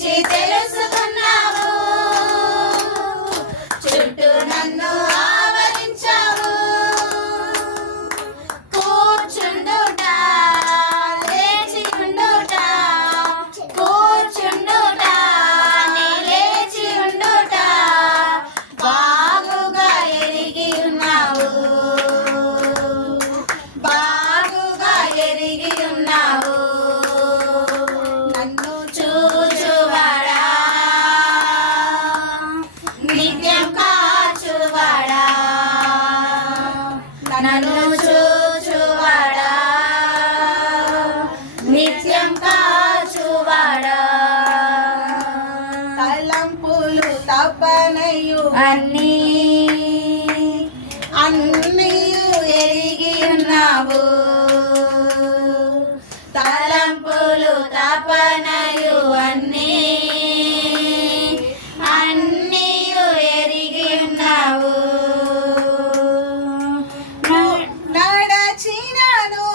పరిశోధించి తెలుసుకున్నావు, చుట్టూ నన్ను ఆవరించావు. కూర్చుండుట, లేచి ఉండుట, కూర్చుండుట, లేచి ఉండుట బాగుగా ఎరిగి ఉన్నావు, బాగుగా ఎరిగి ఉన్నావు. నన్ను చూచువాడా, నిత్యం కాచువాడా, నన్ను చూచువాడా, నిత్యం కాచువాడా. తలంపులు తపనయు అన్నీ ఎరిగి ఉన్నావు, తలంపులు తపనయు అన్నీ ఎరిగి ఉన్నావు. నడచినాను,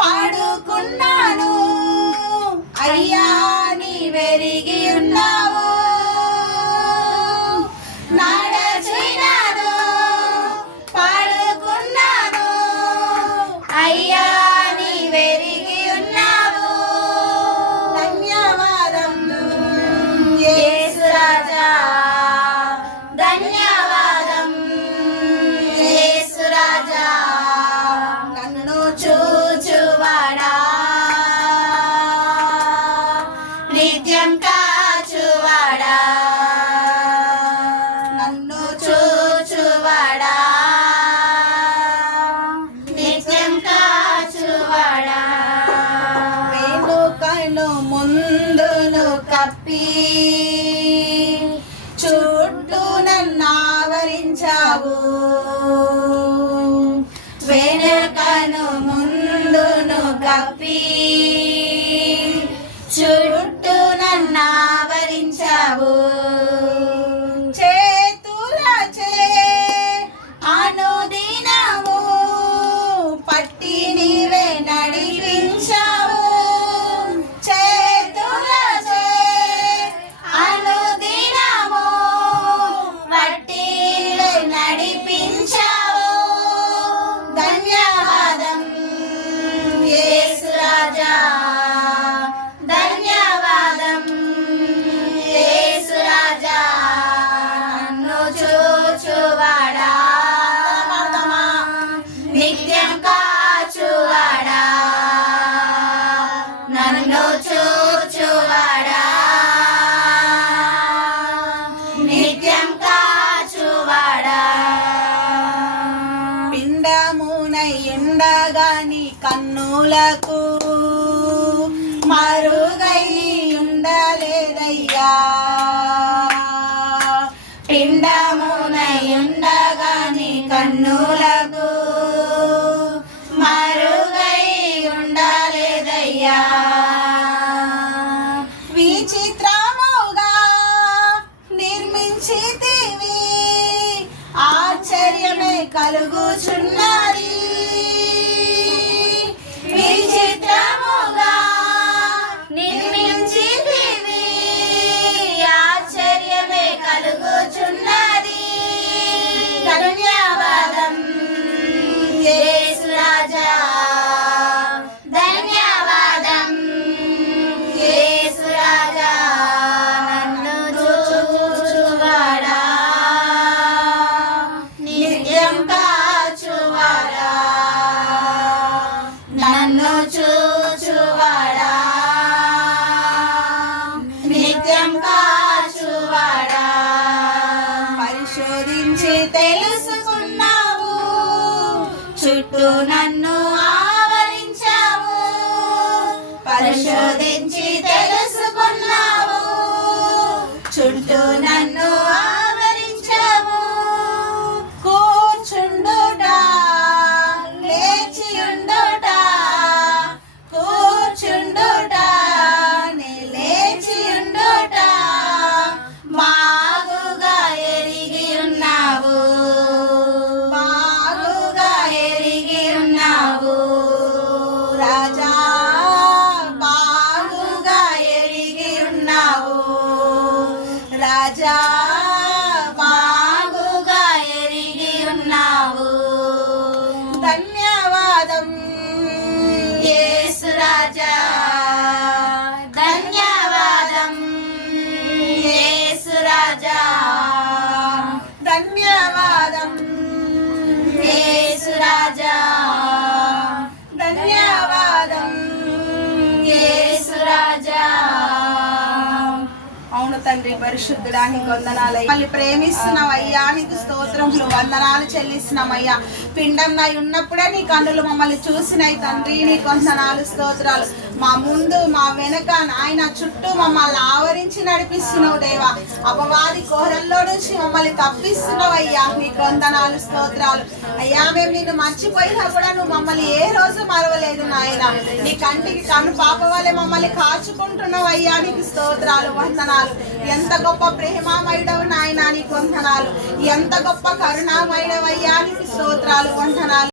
పడుకున్నాను, అయ్యా నీవెరిగి ఉన్నావు. నడచినాను, పడుకున్నాను, అయ్యా నీవెరిగి ఉన్నావు. ధన్యవాదం యేసు రాజా, ధన్యవాదం యేసు రాజా. నన్ను చూచువాడా, నిత్యం కాచువాడా, నన్ను చూచువాడా, నిత్యం కాచువాడా. వెనుకను ముందును కప్పి చుట్టూ నన్ను ఆవరించావు, వెనుకను ముందును కప్పి చుట్టూ నన్ను ఆవరించావు. చేతులచే అనుదినము పట్టి నీవే నడిపించావు, చేతులచే అనుదినము పట్టి నీవే నడిపించావు. ధన్యవాదం యేసు రాజా, ధన్యవాదం యేసు రాజా. నన్ను చూచువాడా, నిత్యం కాచువాడా, నన్ను చూచువాడా, నిత్యం కాచువాడా. పిండమునై ఉండగాని కన్నులకు మరుగై ఉండలేదయ్యా, పిండమునై ఉండగాని కన్నులకు మరుగై ఉండలేదయ్యా. విచిత్రముగా నిర్మించితివి, ఆశ్చర్యమే కలుగుచున్నది. విచిత్రముగా నిర్మించితివి, ఆశ్చర్యమే కలుగుచున్నది. ధన్యవాదం యేసు రాజా, ధన్యవాదం యేసు రాజా. నన్ను చూచువాడా, నిత్యం కాచువాడా, నన్ను చూచువాడా, నిత్యం కాచువాడా. పరిశోధించి తెలుసుకున్నావు, చుట్టూ నన్ను ఆవరించావు. పరిశోధించి తెలుసుకున్నావు, చుట్టూ నన్ను ఆవరించావు. కూర్చుండుట, లేచి ఉండుట, కూర్చుండుట, లేచి ఉండుట బాగుగా ఎరిగి ఉన్నావు, బాగుగా ఎరిగి ఉన్నావు రాజా, బాగుగా తండ్రి పరిశుద్ధుడా నీకు వందనాలు. మళ్ళీ ప్రేమిస్తున్నావు అయ్యా, నీకు స్తోత్రములు వందనాలు చెల్లిస్తున్నాం అయ్యా. పిండంనై ఉన్నప్పుడే నీ కన్నులు మమ్మల్ని చూసినాయి తండ్రి, నీకు వందనాలు స్తోత్రాలు. మా ముందు మా వెనక ఆయన చుట్టూ మమ్మల్ని ఆవరించి నడిపిస్తున్నావు దేవా. అపవాది కోరల్లో నుంచి మమ్మల్ని తప్పిస్తున్నావు అయ్యా, నీకు వందనాలు స్తోత్రాలు. అయ్యా మేము నిన్ను మర్చిపోయినా కూడా నువ్వు మమ్మల్ని ఏ రోజు మరవలేదు నాయన. నీ కంటికి కన్ను పాప వల్లే మమ్మల్ని కాచుకుంటున్నావు అయ్యా, నీకు స్తోత్రాలు వందనాలు. ఎంత గొప్ప ప్రేమామయుడవు నాయన, నీకు వందనాలు. ఎంత గొప్ప కరుణామయుడవయ్యా, నీకు స్తోత్రాలు వందనాలు.